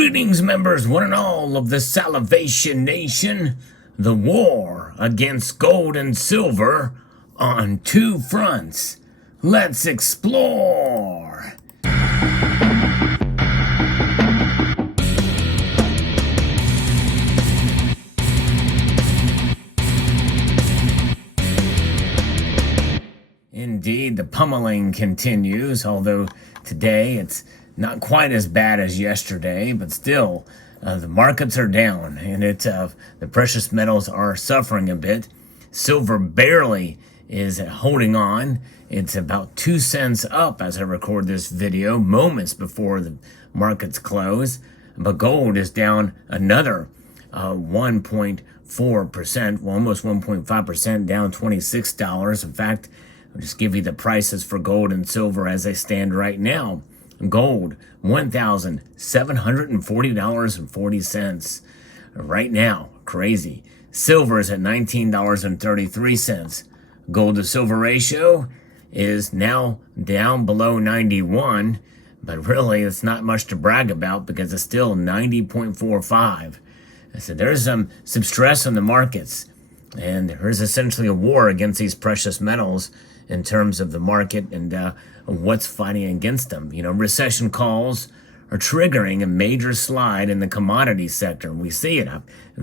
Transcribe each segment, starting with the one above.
Greetings, members, one and all of the Salivation Nation. The war against gold and silver on two fronts. Let's explore. Indeed, the pummeling continues, although today it's not quite as bad as yesterday, but still, the markets are down, and the precious metals are suffering a bit. Silver barely is holding on. It's about 2 cents up as I record this video, moments before the markets close. But gold is down another 1.4%, well, almost 1.5%, down $26. In fact, I'll just give you the prices for gold and silver as they stand right now. Gold, $1,740.40 right now. Crazy. Silver is at $19.33. Gold to silver ratio is now down below 91, but really it's not much to brag about because it's still 90.45. So there's some stress on the markets, and there's essentially a war against these precious metals in terms of the market and what's fighting against them. You know, recession calls are triggering a major slide in the commodity sector. We see it. I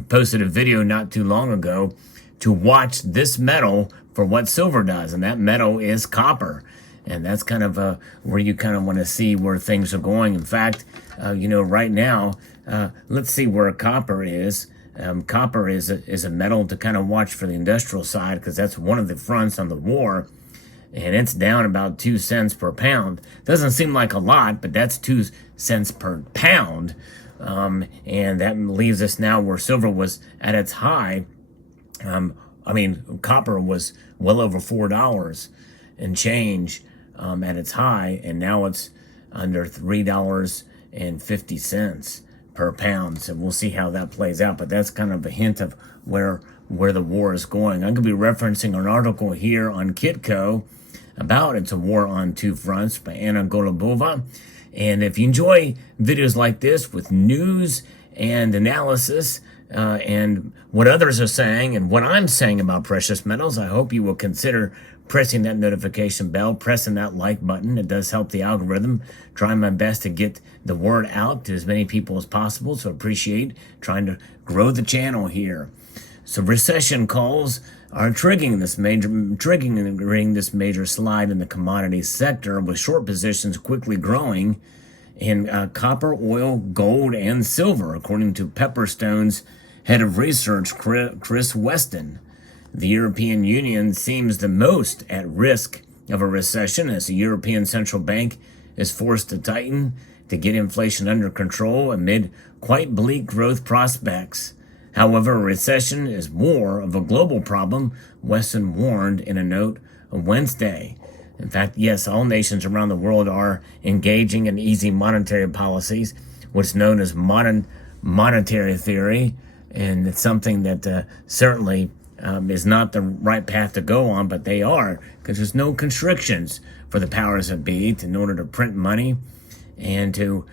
posted a video not too long ago to watch this metal for what silver does, and that metal is copper. And that's kind of where you kind of want to see where things are going. In fact, right now, let's see where copper is. Copper is a metal to kind of watch for the industrial side because that's one of the fronts on the war. And it's down about 2 cents per pound. Doesn't seem like a lot, but that's 2 cents per pound. And that leaves us now where silver was at its high. Copper was well over $4 and change at its high, and now it's under $3.50 per pound. So we'll see how that plays out. But that's kind of a hint of where the war is going. I'm going to be referencing an article here on Kitco about It's a War on Two Fronts by Anna Golubova. And if you enjoy videos like this with news and analysis and what others are saying and what I'm saying about precious metals, I hope you will consider pressing that notification bell, pressing that like button. It does help the algorithm. Trying my best to get the word out to as many people as possible, so appreciate trying to grow the channel here. So recession calls are triggering this major slide in the commodity sector, with short positions quickly growing in copper, oil, gold, and silver, according to Pepperstone's head of research, Chris Weston. The European Union seems the most at risk of a recession as the European Central Bank is forced to tighten to get inflation under control amid quite bleak growth prospects. However, a recession is more of a global problem, Weston warned in a note on Wednesday. In fact, yes, all nations around the world are engaging in easy monetary policies, what's known as modern monetary theory, and it's something that certainly is not the right path to go on, but they are, because there's no constrictions for the powers that be in order to print money and to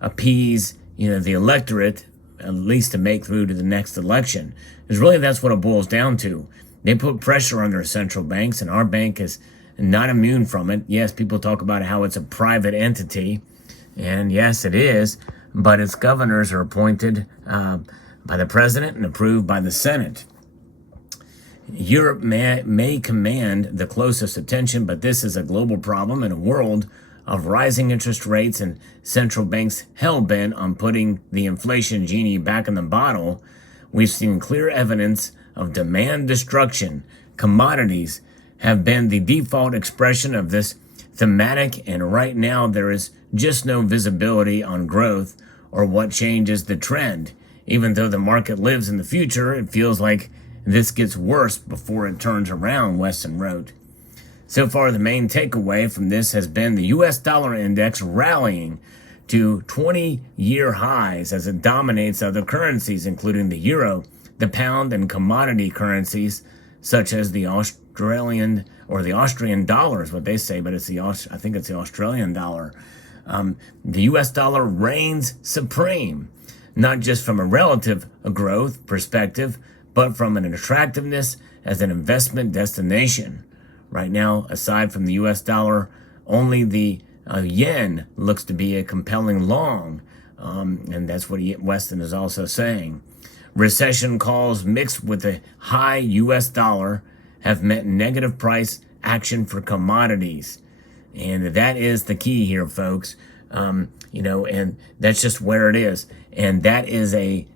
appease, the electorate, at least to make through to the next election. Because really that's what it boils down to. They put pressure on their central banks, and our bank is not immune from it. Yes, people talk about how it's a private entity, and yes, it is, but its governors are appointed by the president and approved by the Senate. Europe may command the closest attention, but this is a global problem in a world of rising interest rates and central banks hell-bent on putting the inflation genie back in the bottle. We've seen clear evidence of demand destruction. Commodities have been the default expression of this thematic, and right now there is just no visibility on growth or what changes the trend. Even though the market lives in the future, it feels like this gets worse before it turns around, Weston wrote. So far, the main takeaway from this has been the U.S. dollar index rallying to 20-year highs as it dominates other currencies, including the euro, the pound, and commodity currencies such as the Australian dollar is what they say, but I think it's the Australian dollar. The US dollar reigns supreme, not just from a relative growth perspective, but from an attractiveness as an investment destination. Right now, aside from the US dollar, only the yen looks to be a compelling long, and that's what Weston is also saying. Recession calls mixed with a high US dollar have meant negative price action for commodities. And that is the key here, folks. And that's just where it is. And that is a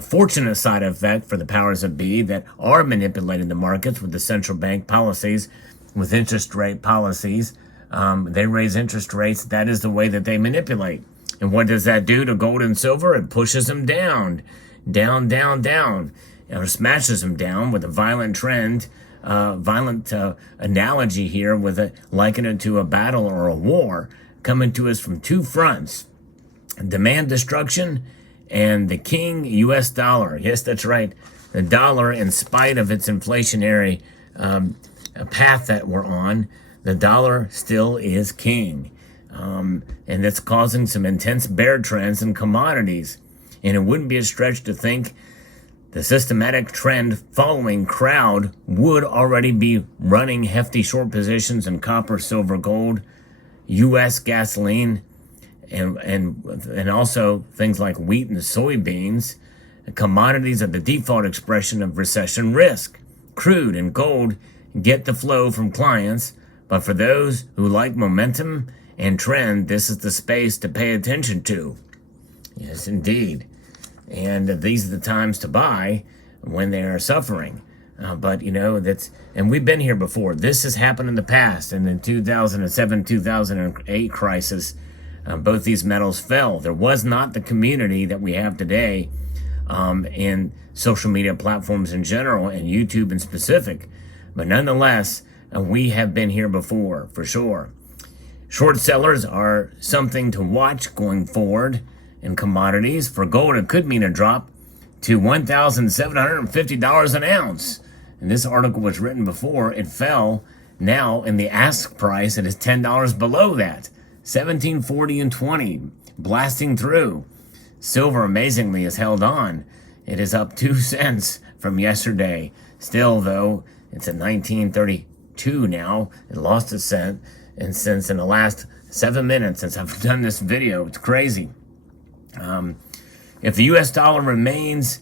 fortunate side effect for the powers that be that are manipulating the markets with the central bank policies, with interest rate policies. They raise interest rates. That is the way that they manipulate. And what does that do to gold and silver? It pushes them down, down, down, down, or smashes them down with a violent trend. Violent analogy here with liken it to a battle or a war coming to us from two fronts: demand destruction and the king US dollar. Yes, that's right. The dollar, in spite of its inflationary path that we're on, the dollar still is king. And that's causing some intense bear trends in commodities. And it wouldn't be a stretch to think the systematic trend following crowd would already be running hefty short positions in copper, silver, gold, U.S. gasoline, and also things like wheat and soybeans. Commodities are the default expression of recession risk. Crude and gold get the flow from clients, but for those who like momentum and trend, this is the space to pay attention to. Yes, indeed. And these are the times to buy when they are suffering. But and we've been here before. This has happened in the past. And in 2007, 2008 crisis, both these metals fell. There was not the community that we have today in social media platforms in general and YouTube in specific. But nonetheless, we have been here before, for sure. Short sellers are something to watch going forward. In commodities, for gold, it could mean a drop to $1,750 an ounce. And this article was written before it fell. Now, in the ask price, it is $10 below that. $17.40 and $20, blasting through. Silver, amazingly, has held on. It is up 2 cents from yesterday. Still, though, it's at $19.32 now. It lost a cent. And since in the last 7 minutes since I've done this video, it's crazy. If the U.S. dollar remains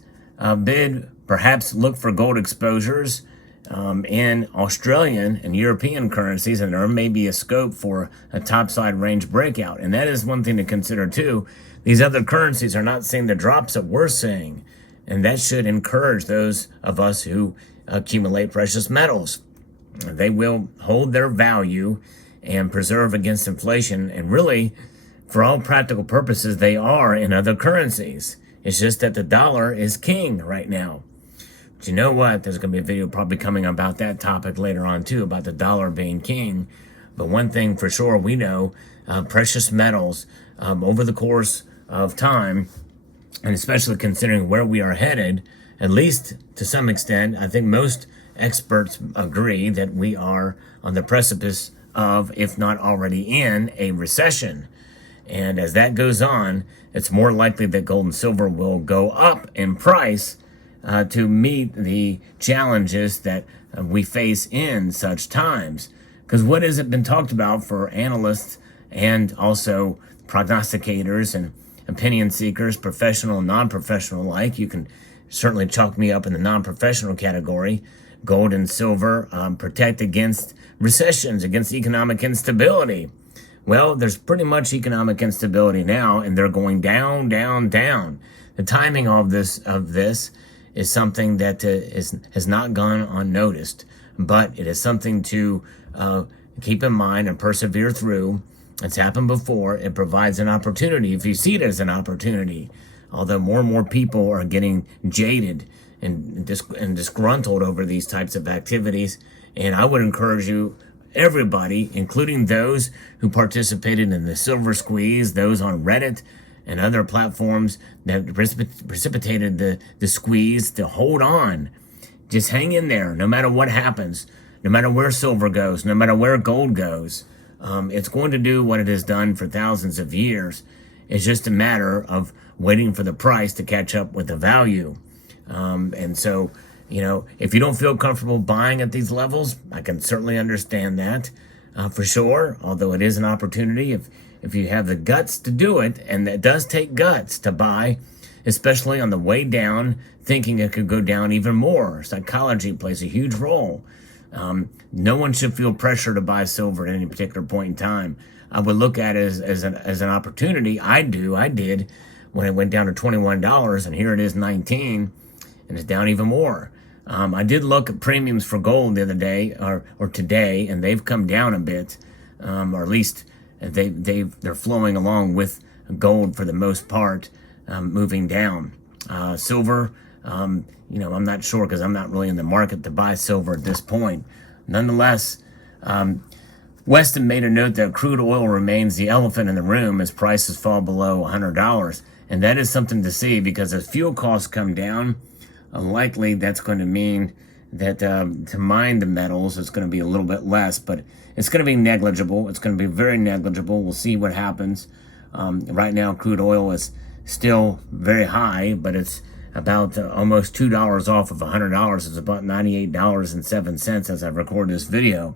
bid, perhaps look for gold exposures in Australian and European currencies, and there may be a scope for a topside range breakout. And that is one thing to consider too. These other currencies are not seeing the drops that we're seeing, and that should encourage those of us who accumulate precious metals. They will hold their value and preserve against inflation, and really, for all practical purposes, they are in other currencies. It's just that the dollar is king right now. But you know what? There's going to be a video probably coming about that topic later on too, about the dollar being king. But one thing for sure we know, precious metals over the course of time, and especially considering where we are headed, at least to some extent, I think most experts agree that we are on the precipice of, if not already in, a recession. And as that goes on, it's more likely that gold and silver will go up in price to meet the challenges that we face in such times. Because what has it been talked about for analysts and also prognosticators and opinion seekers, professional and non-professional alike? You can certainly chalk me up in the non-professional category. Gold and silver protect against recessions, against economic instability. Well, there's pretty much economic instability now, and they're going down, down, down. The timing of this is something that has not gone unnoticed, but it is something to keep in mind and persevere through. It's happened before. It provides an opportunity if you see it as an opportunity. Although more and more people are getting jaded and disgruntled over these types of activities, and I would encourage you, everybody, including those who participated in the silver squeeze, those on Reddit and other platforms that precipitated the squeeze, to hold on. Just hang in there no matter what happens, no matter where silver goes, no matter where gold goes. It's going to do what it has done for thousands of years. It's just a matter of waiting for the price to catch up with the value. And so, if you don't feel comfortable buying at these levels, I can certainly understand that for sure. Although it is an opportunity if you have the guts to do it, and it does take guts to buy, especially on the way down, thinking it could go down even more. Psychology plays a huge role. No one should feel pressure to buy silver at any particular point in time. I would look at it as an opportunity. I did when it went down to $21, and here it is 19, and it's down even more. I did look at premiums for gold the other day or today, and they've come down a bit, or at least they're flowing along with gold for the most part, moving down. Silver, I'm not sure because I'm not really in the market to buy silver at this point. Nonetheless, Weston made a note that crude oil remains the elephant in the room as prices fall below $100. And that is something to see, because as fuel costs come down, likely that's going to mean that to mine the metals, it's going to be a little bit less, but it's going to be negligible. It's going to be very negligible. We'll see what happens. Right now, crude oil is still very high, but it's about almost $2 off of $100. It's about $98.07 as I record this video.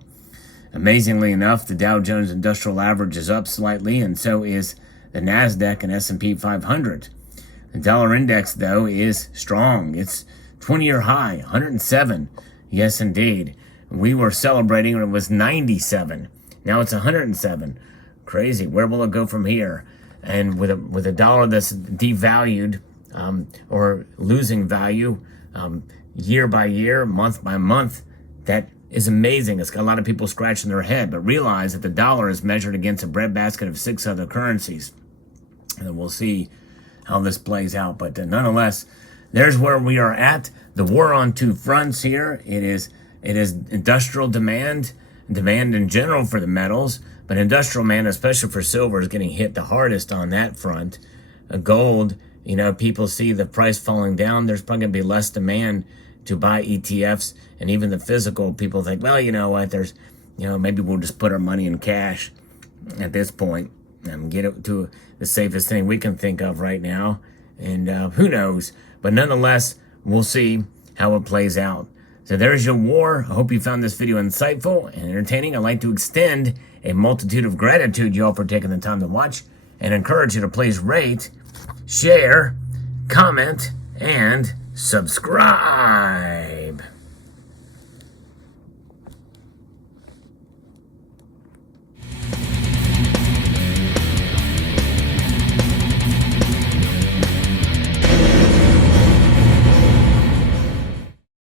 Amazingly enough, the Dow Jones Industrial Average is up slightly, and so is the NASDAQ and S&P 500. The dollar index, though, is strong. It's 20-year high, 107. Yes, indeed. We were celebrating when it was 97. Now it's 107. Crazy. Where will it go from here? And with a dollar that's devalued or losing value year by year, month by month, that is amazing. It's got a lot of people scratching their head, but realize that the dollar is measured against a breadbasket of 6 other currencies. And we'll see how this plays out. But nonetheless, there's where we are at. The war on two fronts here. It is industrial demand in general for the metals, but industrial demand, especially for silver, is getting hit the hardest on that front. Gold, people see the price falling down. There's probably going to be less demand to buy ETFs, and even the physical people think, well, you know what, maybe we'll just put our money in cash at this point and get it to the safest thing we can think of right now. And who knows? But nonetheless, we'll see how it plays out. So there's your war. I hope you found this video insightful and entertaining. I'd like to extend a multitude of gratitude you all for taking the time to watch, and encourage you to please rate, share, comment, and subscribe.